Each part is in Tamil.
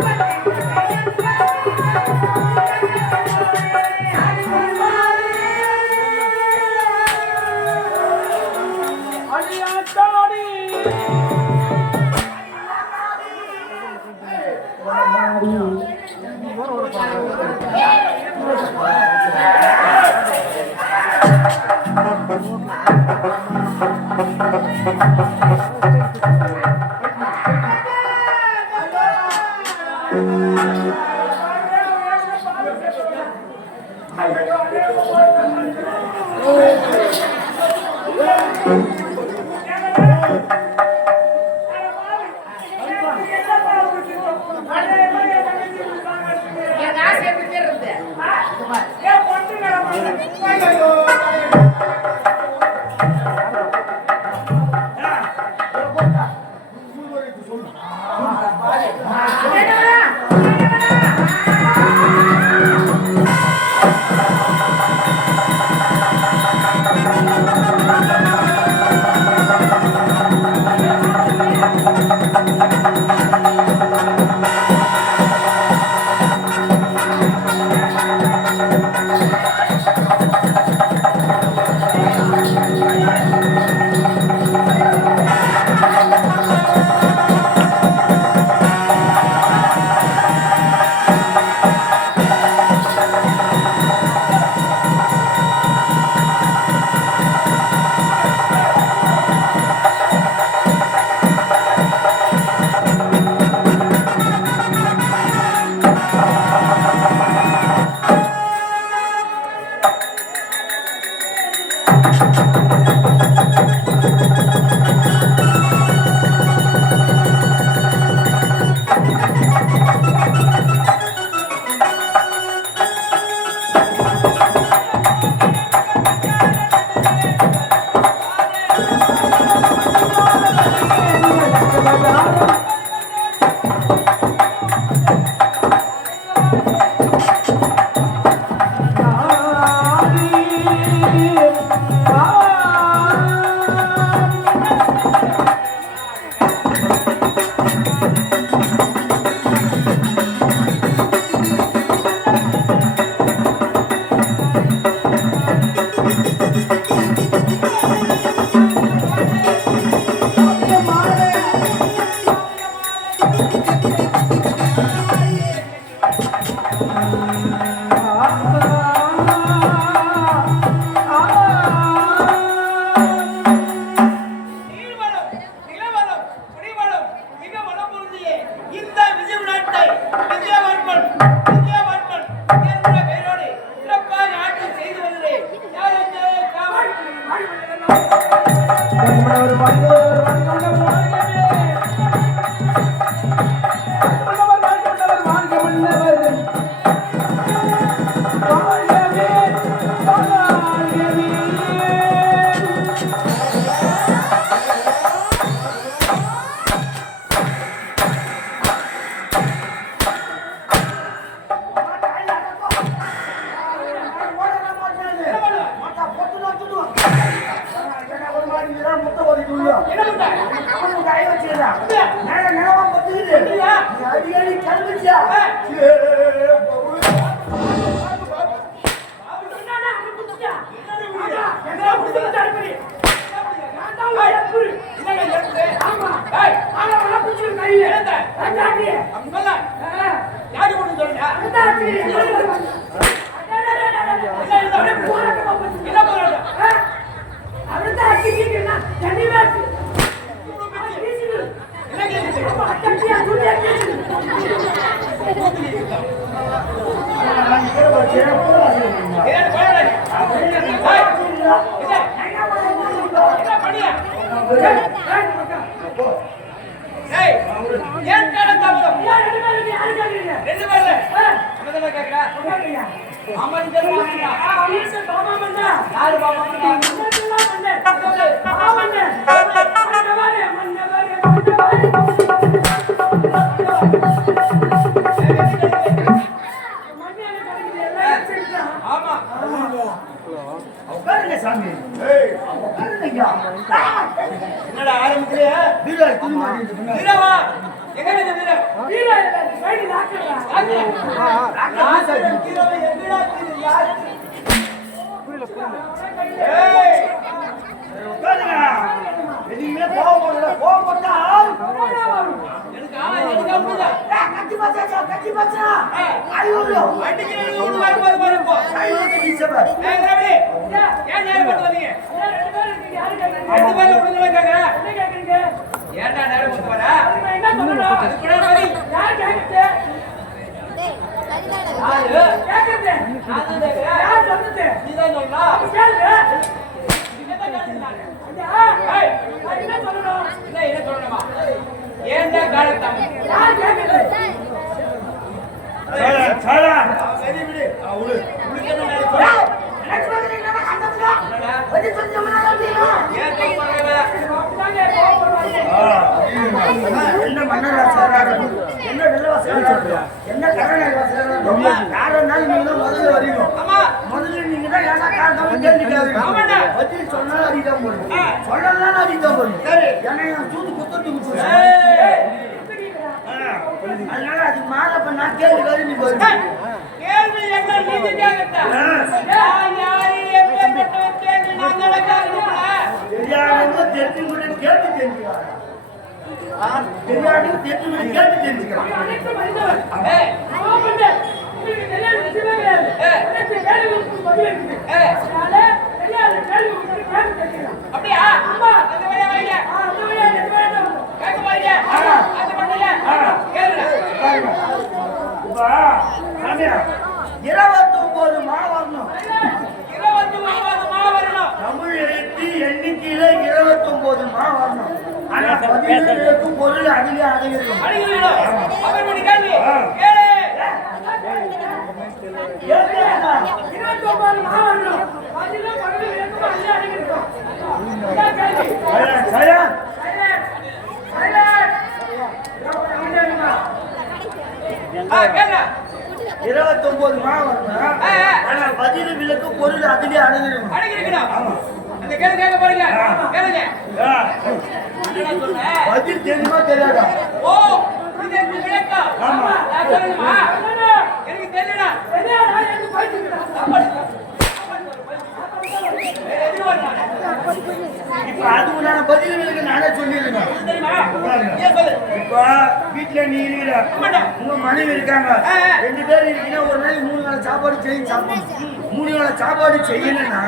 What? என்னடா ஆரம்பிக்கலையா? வீரா வீராவா எங்க நீங்க வீரா? வீரா இல்ல சைடு லாக்கறா. லாக்கர் வீராவை எங்கடா நீ யாரு? ஏய் உட்காருங்க. நீங்க போக போறீங்க. போக போறா வண்டி பச்சா ஐயோ வண்டிக்கு நீங்க வரும்போது வரப்போ ஐயோ டிசபர் ரவி ஏன் நேரம் பட்டு வந்தீங்க ரெண்டு பேரும் உடனே கேக்குறா என்ன கேக்குறீங்க ஏன்டா நேரம் பட்டு வரா என்ன சொல்லணும் அது கூட ரவி யார் கேக்குது யாரு கேக்குது நான் கேக்குறேன் யார் சொல்லுது நீதான் சொல்றா கேளு என்ன சொல்லணும் என்ன சொல்லணுமா ஏன்டா காலத்தாம யார் கேக்குது சாலா சாலா வெரி விடு உளு உளுக்கன நேரத்துல எனக்கு வந்து நம்ம கண்டதுடா வந்து கொஞ்சம் நாளா ஏன் தூக்கி போறீங்க என்ன மன்னரா சாரா என்ன வெள்ளவா சாரா என்ன கரணை வாசரா யாரனால நீங்க முதல்ல வரீங்க ஆமா முதல்ல நீங்க தான் யாரா காரணம் கேள்விக்காதீங்க ஆமாடா பத்தி சொன்னா அடிதான் போறீங்க சொல்லலாம் அடிதான் போறீங்க சரி என்ன சூது குத்துட்டு அதனால அது மாறப்ப நான் கேள்வி கேள்வி கேள்வி என்ன நீங்க கேட்டா நான் யாரு எப்பேற்பட்ட கேள்வி நான் நடக்காதுடா தெரியாதவங்க தெரிஞ்சுக்கிட்டு கேட்டு தெரிஞ்சுக்கலாம் தெரியாதவங்க தெரிஞ்சுக்கிட்டு கேட்டு தெரிஞ்சுக்கலாம் ஏய் நான் பண்ண உங்களுக்கு தெரியாத விஷயமே கிடையாது எனக்கு கேள்வி பதில் இருக்கு அதனால தெரியாத கேள்வி உங்களுக்கு கேட்டு தெரிஞ்சுக்கலாம் அப்படியே அம்மா அந்த வழியா வைங்க அந்த வழியா இந்த வழியா கேட்க பாருங்க அது பண்ணல கேளுங்க வா சாமியா 29 மா வரணும் 29 மா வரணும் தமிழ் எழுத்து எண்ணிக்கையில 29 மா வரணும் ஆனா 17 பொருள் அதிலே அடங்கிடும் அப்படி கேள்வி கேளு 29 மா வரணும் அதிலே பொருள் இருக்கும் அதிலே அடங்கிடும் கேள்வி சரியா கேளு 29 மா வரணும் ஆனா பதில் விளக்கு பொருள் அதிலே அடங்கிடும் ஆமா அந்த கேள்வி கேட்க பாருங்க கேளுங்க என்ன சொல்ற பதில் தெரியுமா தெரியாதா ஓ இது என்ன விளக்கா ஆமா நான் சொல்லுமா எனக்கு தெரியல தெரியாதா எனக்கு போயிடுடா இப்ப அது நான் பதில் விளக்கு நானே சொல்லிடுறேன் தெரியுமா இப்ப வீட்டுல நீ இருக்கிற உங்க மனைவி இருக்காங்க 2 பேர் இருக்கீங்கன்னா ஒரு நாளைக்கு 3 வேளை சாப்பாடு செய்ய சாப்பிடணும் 3 வேளை சாப்பாடு செய்யணும்னா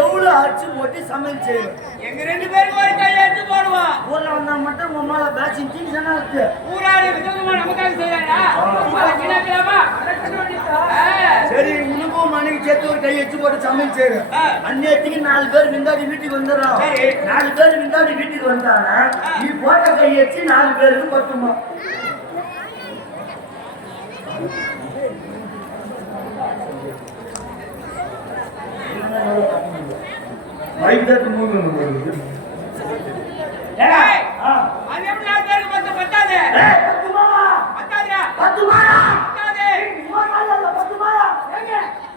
எவ்வளவு அரிசி போட்டு சமையல் செய்யும் எங்க 2 பேருக்கு ஒரு கை எடுத்து போடுவோம் ஊர்ல வந்தா மட்டும் உமால பேட்சிங் டீச்சனா இருக்கு ஊராடி விதமா நமக்காக செய்யறாங்க அத கிணக்கலாமா சரி உனக்கும் மனைவி சேர்த்து ஒரு கை எடுத்து போட்டு சமையல் செய்யறேன் அன்னைக்கு 4 பேர் விந்தாடி வீட்டுக்கு வந்துடுறான் 4 பேர் விந்தாடி வீட்டுக்கு வந்தாங்க நீ போட்ட கை எடுத்து 4 பேருக்கு பத்துமா வைத்தது மூணு ஏய் அது எப்படி 4 பேருக்கு பத்தாதே ஏய் பத்துமா பத்தாதே பத்துமா பத்தாதே பத்துமா ஏங்க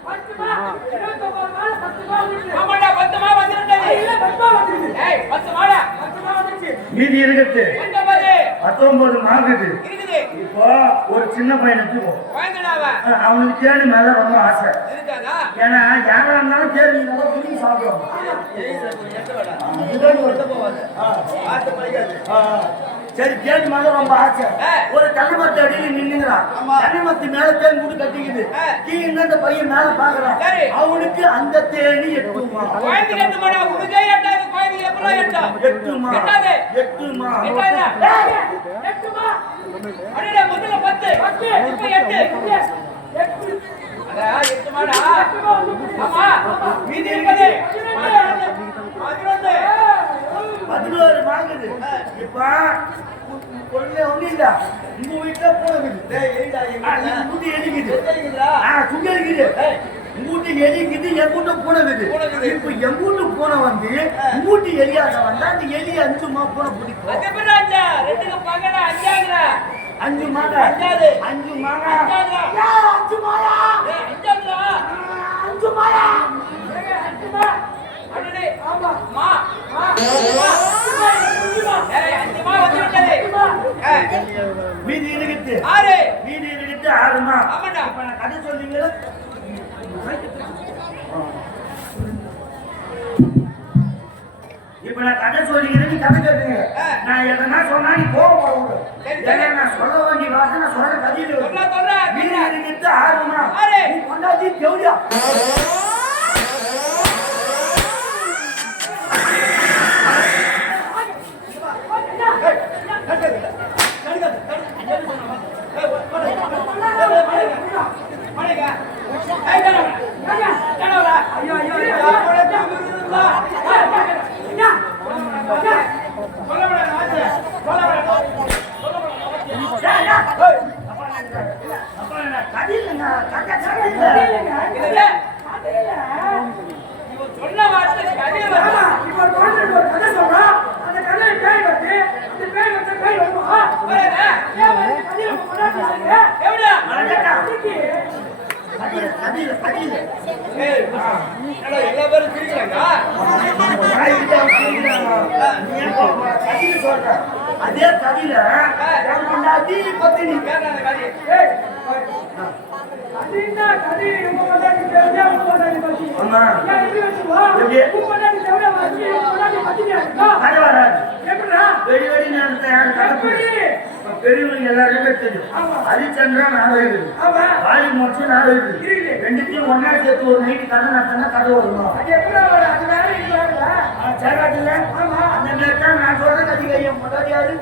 பத்துமா 29 நாள் பத்துமா வந்து ஆமாடா பத்துமா வந்துட்டே இல்ல பத்துமா வந்து ஏய் பத்துமாடா பத்துமா வந்து மீதி இருக்குது எங்க பாரு 19 மாங்குது இருக்குது இப்போ ஒரு சின்ன பையனை தூக்கு வாங்கடாவா அவனுக்கு தேடி மேல ரொம்ப ஆசை இருக்காதா ஏன்னா யாரா இருந்தாலும் தேடி நம்ம புடி சாப்பிடுவோம் இதுதான் ஒட்ட போவாது ஆசை பையன் சரி தேடி மேல ரொம்ப ஆசை ஒரு கண்ணமத்த அடியில நின்னுங்கறான் கண்ணமத்து மேல தேன் கூடு கட்டிக்குது கீழ அந்த பையன் மேல பாக்குறான் அவனுக்கு அந்த தேனி எட்டுமா கோயிலுக்கு எட்டுமாடா உனக்கே எட்டாது கோயிலுக்கு எப்பறா எட்டுமா எட்டாதே எட்டுமா எட்டுமா அடடா முதல்ல 10 இப்போ 8 அடா எட்டுமாடா ஆமா மீதி இருப்பதே 11 வாங்குது இப்ப ஒண்ணே இல்ல உங்க வீட்டுல போகுது டேய் எலிடா எங்க குட்டி எலிக்குது குட்டி எலிக்குது உங்கூட்டி எலிக்குது எங்கூட்ட போனது இப்ப எங்கூட்டு போன வந்து உங்கூட்டி எலியாச வந்தா அந்த எலி 5 மா போன பிடிக்கும் அது எப்படி ராஜா ரெண்டுக்கு பங்கடா 5 ஆகுறா 5 மாடா 5 மாடா 5 மாடா 5 மாடா 5 மா அடடே ஆமா மா ஏய் 5 மா வந்து விட்டதே மீதி இருக்குது 6 மீதி இருக்குது 6 மா ஆமாடா இப்ப நான் கதை சொல்றீங்களா இப்ப நான் கதை சொல்றீங்க நீ கதை கேளுங்க நான் எதனா சொன்னா நீ கோவப்பட ஏன்னா நான் சொல்ல வேண்டிய வார்த்தை நான் சொல்ற கதையில வீடு நிறுத்த ஆர்வமா நீ கொண்டாடி ஜவுளியா எல்லா பேரும் பிரிக்கிறாங்க அதே கதையில பத்தினி பெரியவங்க எல்லாருமே தெரியும். ஹரிச்சந்திரா நாடகம் காளி மோட்சி நாடகம் ரெண்டுத்தையும் ஒன்னா சேர்த்து ஒரு நைட்டு கதை நடத்தினா கதை வருமா சேராட்டில் அந்த நேரத்தில் நான் சொல்ற கதிகாரியா முதலியாரு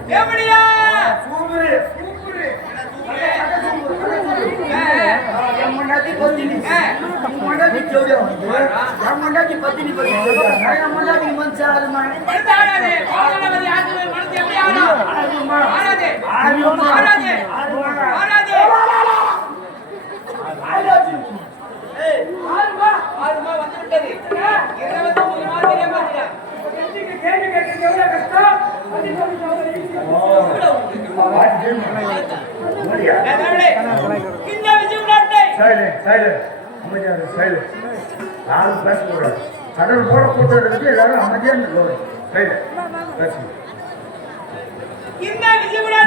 யாரும் பேசக்கூடாது. கடல் போட கூட்டத்துக்கு எல்லாரும் அமைதியா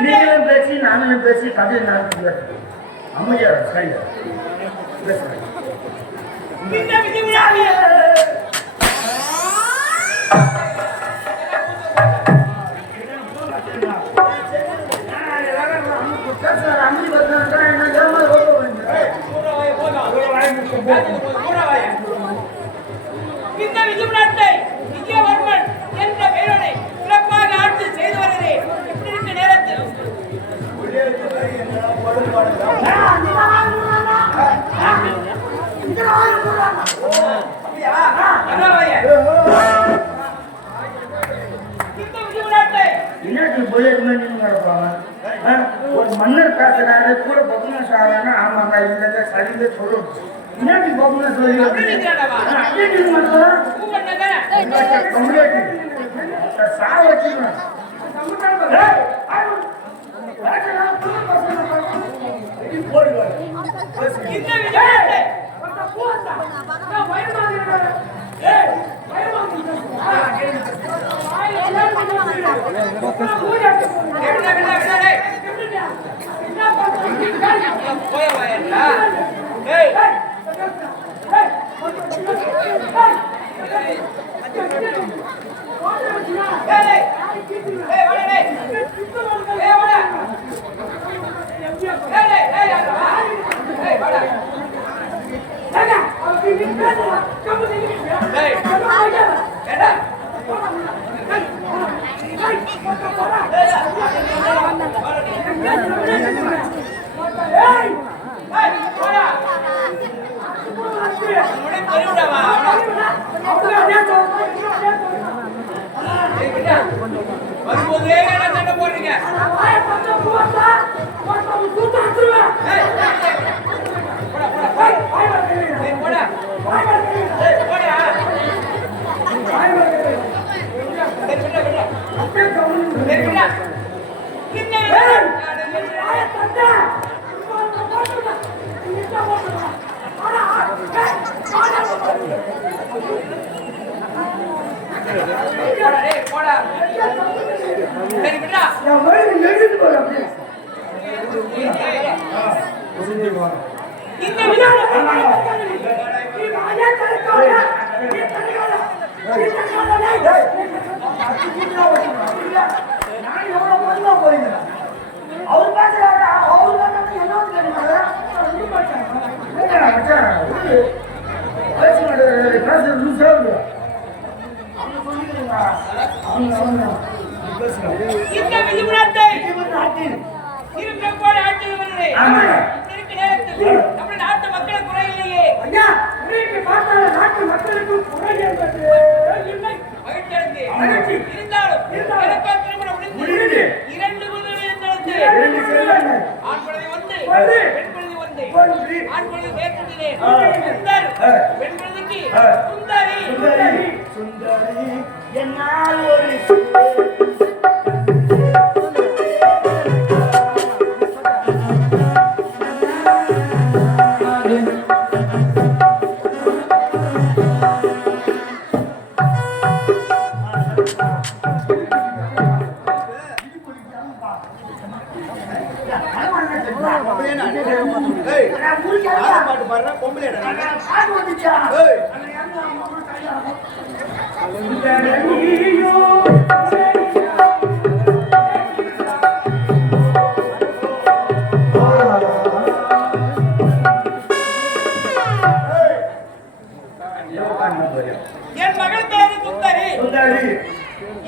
நீங்களும் பேசி நானும் பேசி கதையை நடந்து அமைதியா சரி பேசுறேன். இந்த விஜயநாட்டை விஜயவர்மன் என்ற பெயரை சிறப்பாக ஆட்சி செய்து வருகிறேன். இப்படி இருக்க நேரத்தில் ஒரு மன்னர் பேசுறாரு கூட பகுனா சாரானா ஆமாங்க இல்ல சரிங்க சொல்லணும். இன்னைக்கு பகுனா சொல்லி போடுறீங்க நான் எவ்வளவு பொறுமையா போறீங்க அவர் பேசுறாரு அவர் பேசுறது என்ன தெரியுமா பேசுறது லூசா அவங்க சொல்லிக்கிறீங்க அவங்க இந்த விதிமுறையை நாட்டில் இருக்கப்போல ஆட்சி வருகிறேன் ஆமாங்க. இருக்க நேரத்தில் நம்ம நாட்டு மக்கள் குறை இல்லையே ஐயா உங்களுக்கு பார்த்தால நாட்டு மக்களுக்கு குறை என்பது இல்லை மகிழ்ச்சி இருந்தாலும் எனக்கா திருமணம் முடிந்து 2 குழந்தைகள் நடந்து 2 செல்வங்கள் ஆண் குழந்தை வந்து பெண் குழந்தை வந்து ஆண் குழந்தை சேர்த்துகிறேன் சுந்தர் பெண் குழந்தைக்கு சுந்தரி சுந்தரி சுந்தரி என்னால் ஒரு பாட்டு பாடுற பொம்பளை என் மகள் பேரு சுந்தரி சுந்தரி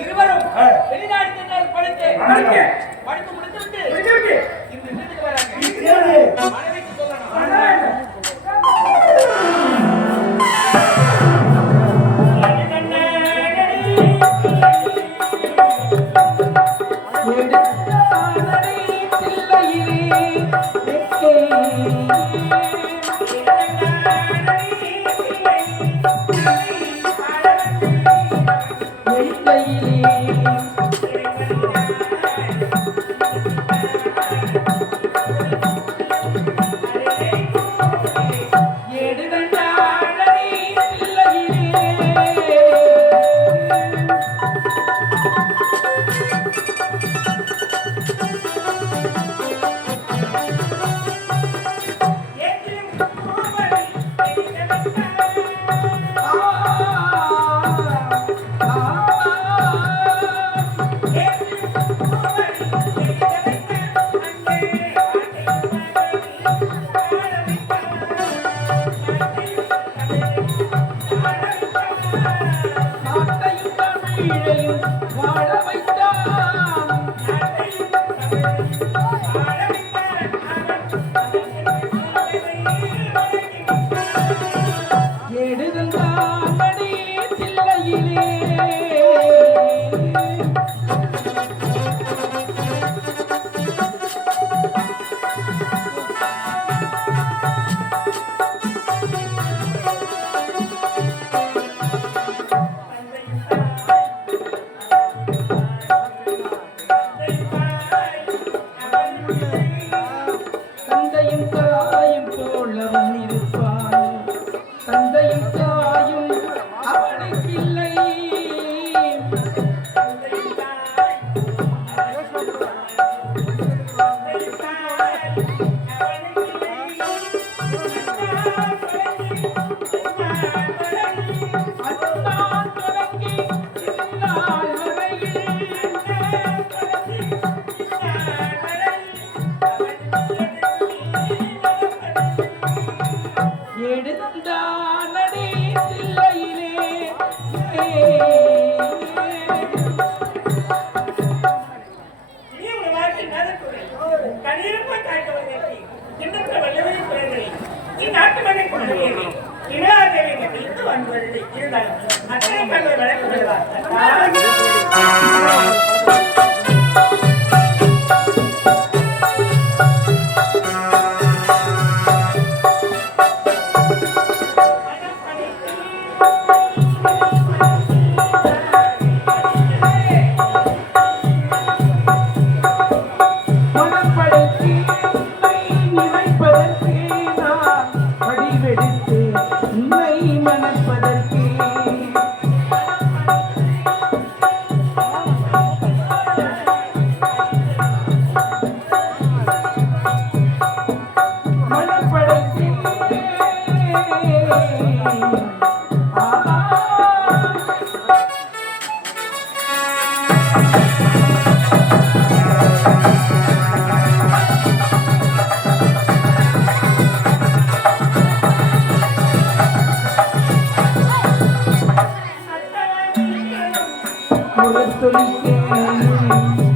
இருவரும் வெளிநாடு சென்று படித்து முடித்துவிட்டு இந்த வீட்டுக்கு வராங்க மனைவிக்கு சொல்லணும் மனப்பதற்கே குரத்தொலிக்கேன்